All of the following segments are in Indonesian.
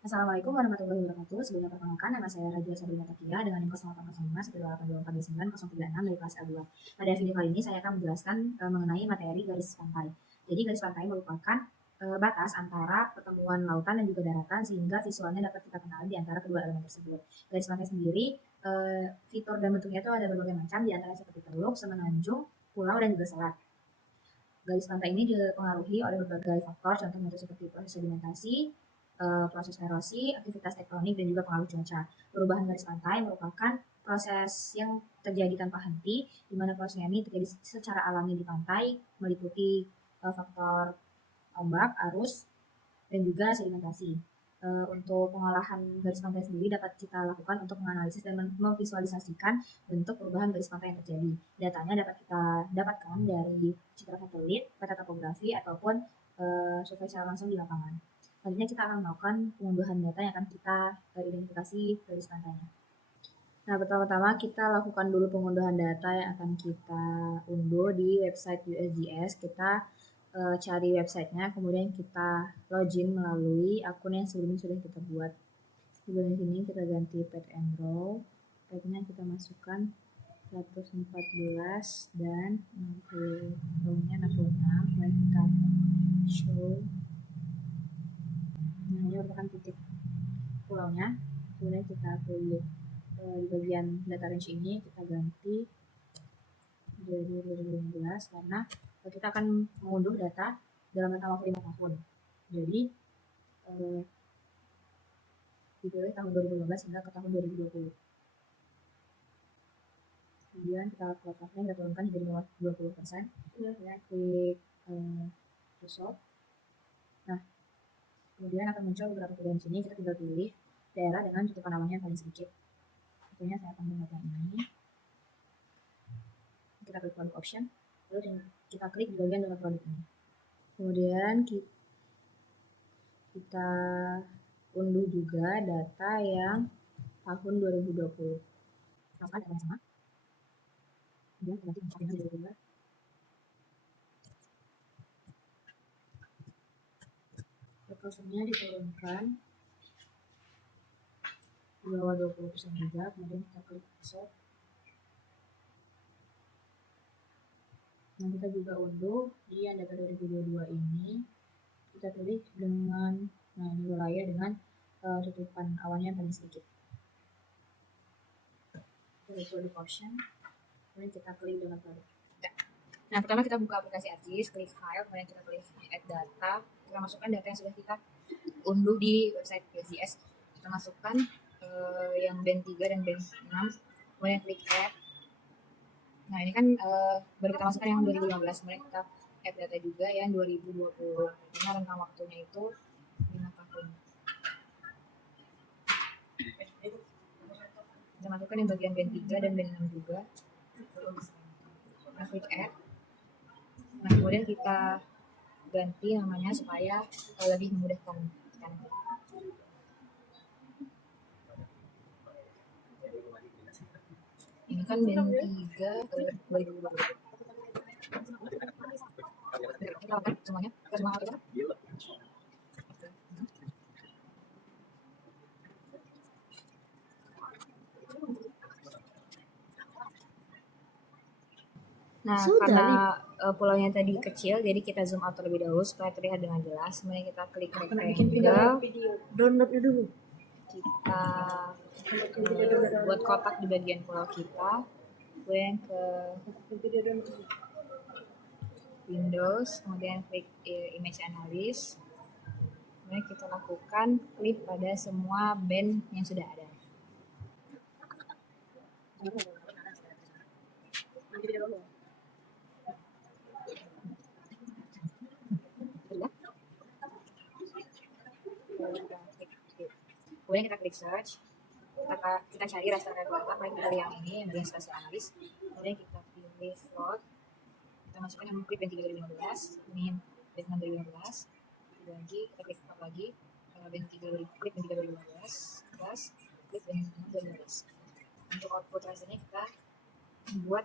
Assalamualaikum warahmatullahi wabarakatuh. Sebelumnya perkenalkan, nama saya Rajia Sabrina Takia dengan NIM 0805 1282429 dari kelas A2. Pada video kali ini saya akan menjelaskan mengenai materi garis pantai. Jadi garis pantai merupakan batas antara pertemuan lautan dan juga daratan sehingga visualnya dapat kita kenali di antara kedua elemen tersebut. Garis pantai sendiri fitur dan bentuknya itu ada berbagai macam di antara seperti teluk, semenanjung, pulau dan juga selat. Garis pantai ini dipengaruhi oleh berbagai faktor, contohnya itu seperti proses sedimentasi, proses erosi, aktivitas tektonik, dan juga pengaruh cuaca. Perubahan garis pantai merupakan proses yang terjadi tanpa henti, di mana prosesnya ini terjadi secara alami di pantai, meliputi faktor ombak, arus, dan juga sedimentasi. Untuk pengolahan garis pantai sendiri dapat kita lakukan untuk menganalisis dan memvisualisasikan bentuk perubahan garis pantai yang terjadi. Datanya dapat kita dapatkan dari citra satelit, peta topografi, ataupun survei secara langsung di lapangan. Selanjutnya kita akan melakukan pengunduhan data yang akan kita identifikasi garis pantainya. Nah, pertama-tama kita lakukan dulu pengunduhan data yang akan kita unduh di website USGS. Kita cari websitenya, kemudian kita login melalui akun yang sebelumnya sudah kita buat. Di bagian sini kita ganti pad and row, padnya kita masukkan 114 dan 60, row-nya 66, kemudian kita show. Nah, ini merupakan titik pulaunya, kemudian kita pilih di bagian data range ini kita ganti jadi 2015 karena kita akan mengunduh data dalam rentang waktu 5 tahun. Jadi dipilih tahun 2015 hingga ke tahun 2020. Kemudian kita kuotanya kita turunkan jadi 20%. Kemudian klik result. Nah, kemudian akan muncul beberapa pilihan di sini. Kita tinggal pilih daerah dengan tutupan awannya yang paling sedikit. Contohnya saya akan menggunakan ini. Kita klik produk option, lalu kita klik di bagian download produk ini. Kemudian kita unduh juga data yang tahun 2020. Maka data yang sama. Kemudian kita ganti bentuknya jadi 2020. Kursornya diturunkan di bawah 20% juga. Kemudian kita klik insert. Nah, kita juga unduh di yang data 2022 ini. Kita pilih dengan ini wilayah dengan tutupan awannya yang paling sedikit. Kita produk option, kemudian kita klik download produk. Nah, pertama kita buka aplikasi ArcGIS, klik file, kemudian kita pilih add data. Kita masukkan data yang sudah kita unduh di website USGS. Kita masukkan yang band 3 dan band 6, kemudian klik add. Nah, ini kan baru kita masukkan yang 2015, kemudian kita add data juga yang 2020. Karena rentang waktunya itu 5 tahun. Kita masukkan yang bagian band 3 dan band 6 juga. Kita klik add. Nah, kemudian kita ganti namanya supaya lebih memudahkan kita. Ini kan band 3 2020. Kita lakukan semuanya. Kita semua lakukan. Nah, karena pulaunya tadi kecil, jadi kita zoom out terlebih dahulu supaya terlihat dengan jelas. Kemudian kita klik rectangle, download dulu. Kita buat kotak di bagian pulau kita. Kemudian ke Windows, kemudian klik image analysis. Kemudian kita lakukan klik pada semua band yang sudah ada. Kemudian kita klik search, kita cari raster kalkulator, kemudian kita pilih yang ini, yang bagian spasial analis. Kemudian kita pilih float, kita masukkan yang klik band 3 2015, ini band 6 2015, lagi kita klik float lagi, band 3 klik band 3 2015, plus klik band 6 2015. Untuk output rasternya kita buat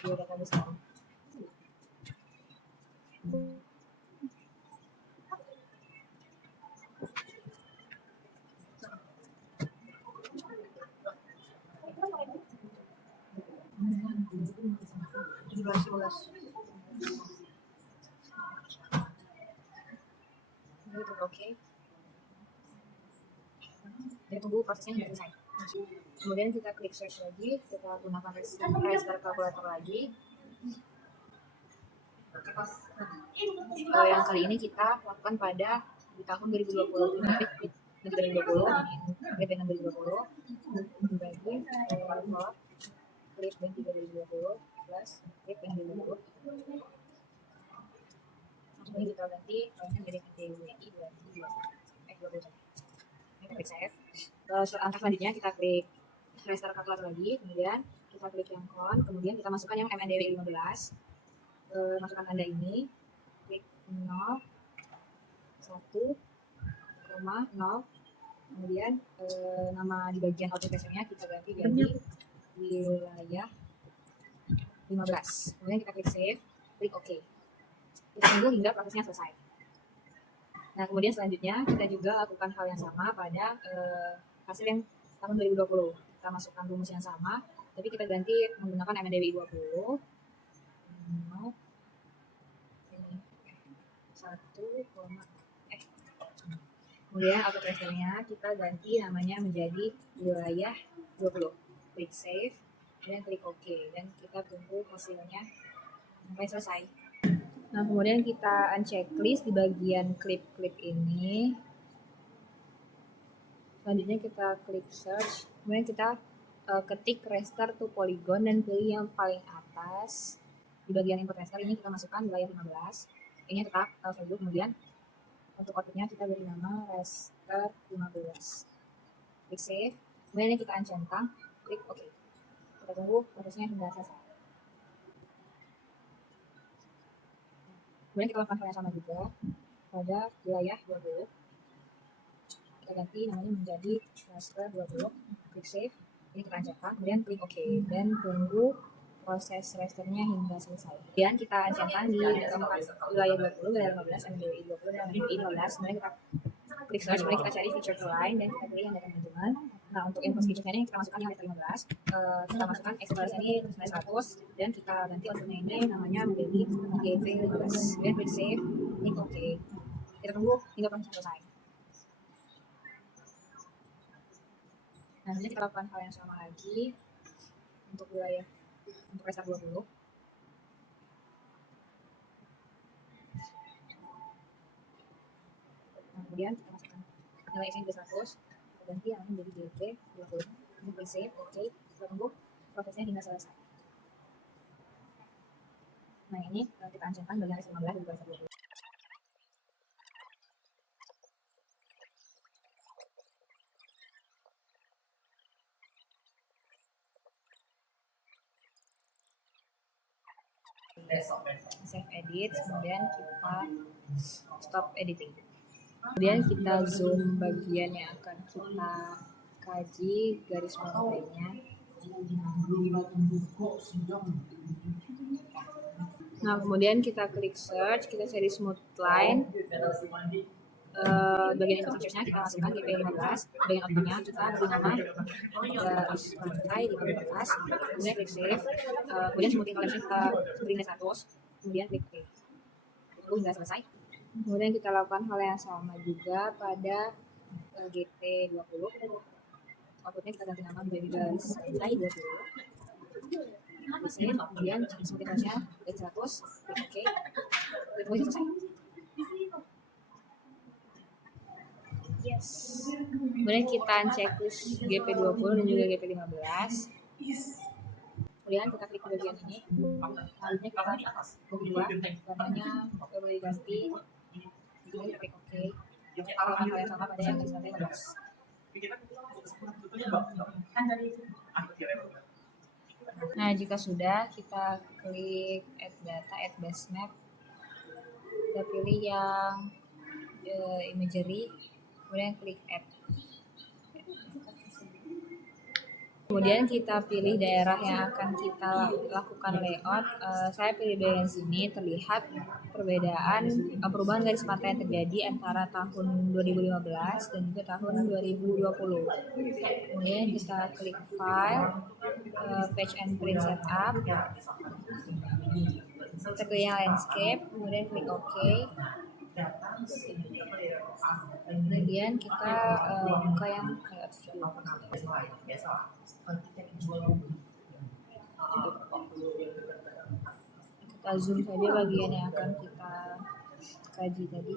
geodata besar. Oke. Kita tunggu prosesnya hingga selesai. Kemudian kita klik search lagi, kita gunakan restart calculator lagi. Yang kali ini kita lakukan pada di tahun 2020. Klik 2020, klik dengan 2020, dibagi klik dengan 2020 plus klik dengan 2020. Langsung kita ganti menjadi DWI 20. Kita klik save. Langkah selanjutnya kita klik restart calculator lagi, kemudian kita klik yang count, kemudian kita masukkan yang MNDWI 15. Masukkan tanda ini, klik 0, 1, 0, kemudian nama di bagian auto-testnya kita ganti jadi wilayah 15. Kemudian kita klik save, klik OK. Kita tunggu hingga prosesnya selesai. Nah, kemudian selanjutnya kita juga lakukan hal yang sama pada hasil yang tahun 2020. Kita masukkan rumus yang sama, tapi kita ganti menggunakan MNDWI 20. Kemudian auto tracernya kita ganti namanya menjadi wilayah 20. Klik save dan klik OK, dan kita tunggu hasilnya sampai selesai. Nah, kemudian kita unchecklist di bagian klip-klip ini. Selanjutnya kita klik search, kemudian kita ketik raster to polygon dan pilih yang paling atas. Di bagian input raster ini kita masukkan wilayah 15. Ini tetap value, kemudian untuk outputnya kita beri nama raster 15. Klik save, kemudian kita uncentang, klik OK. Kita tunggu prosesnya hingga selesai. Kemudian kita lakukan hal yang sama juga pada wilayah 20. Kita ganti namanya menjadi raster 20. Klik save, ini kita uncentang, kemudian klik OK dan tunggu proses rasternya hingga selesai. Kemudian kita uncentang di wilayah 20, wilayah 15, MNDWI 20 dan MNDWI 15. Kemudian kita klik search, kemudian kita cari feature to line dan kita pilih yang data manajemen. Nah, untuk info feature ini kita masukkan yang 15. Kita masukkan express ini 100 dan kita ganti outputnya ini namanya menjadi GV 15. Kemudian klik save, klik OK. Kita tunggu hingga proses selesai. Nah, ini kita lakukan hal yang sama lagi untuk wilayah untuk restart 20. Nah, kemudian kita masukkan nilai isi 100, kita ganti yang menjadi GV 20. Ini klik save, OK. Kita tunggu prosesnya hingga selesai. Nah, ini kita uncentang bagian restart 15 di restart 20. Save edit, kemudian kita stop editing. Kemudian kita zoom bagian yang akan kita kaji garis pantainya. Nah, kemudian kita klik search, kita cari smooth line. Bagian input featuresnya kita masukkan GP 15, bagian outputnya kita beri nama garis pantai di 15, kemudian klik save, kemudian smoothing collection kita beri 100, kemudian klik OK. Tunggu hingga selesai. Kemudian kita lakukan hal yang sama juga pada GP 20. Outputnya kita ganti nama menjadi garis pantai 20. Save, kemudian smoothing collection dari 100, klik OK. Tunggu hingga selesai. Yes. Kemudian kita checklist GP20 dan juga GP15. Kemudian kita klik di bagian ini. Selanjutnya kita kedua warnanya boleh diganti. Kemudian kita klik OK. Kita lakukan hal yang sama pada yang garis pantai 15. Nah, jika sudah, kita klik add data, add base map. Kita pilih yang imagery. Kemudian klik add. Kemudian kita pilih daerah yang akan kita lakukan layout. Saya pilih daerah sini, terlihat perubahan garis pantai yang terjadi antara tahun 2015 dan juga tahun 2020. Kemudian kita klik file, patch and print setup. Kita pilih yang landscape, kemudian klik OK. Kemudian kita buka yang layout view. Kita zoom saja bagian yang akan kita kaji tadi.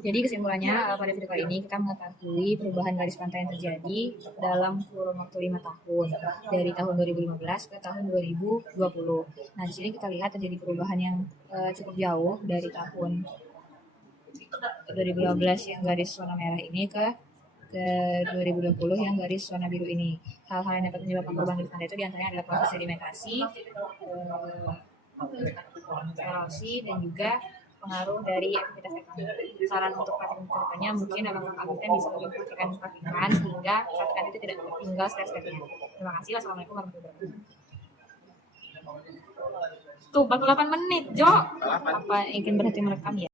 Jadi kesimpulannya pada video kali ini kita mengetahui perubahan garis pantai yang terjadi dalam kurun waktu 5 tahun dari tahun 2015 ke tahun 2020. Nah, di sini kita lihat terjadi perubahan yang cukup jauh dari tahun 2015 yang garis warna merah ini ke 2020 yang garis warna biru ini. Hal-hal yang dapat menyebabkan perubahan garis pantai itu diantaranya adalah proses sedimentasi, erosi, dan juga pengaruh dari aktivitas tektonik. Saran untuk praktik kedepannya mungkin apakah kalian bisa lebih praktikan sehingga praktikan itu tidak tertinggal step-stepnya. Terima kasih. Wassalamualaikum warahmatullahi wabarakatuh. Tuh 48 menit, Jo. Apa ingin berhenti merekam ya?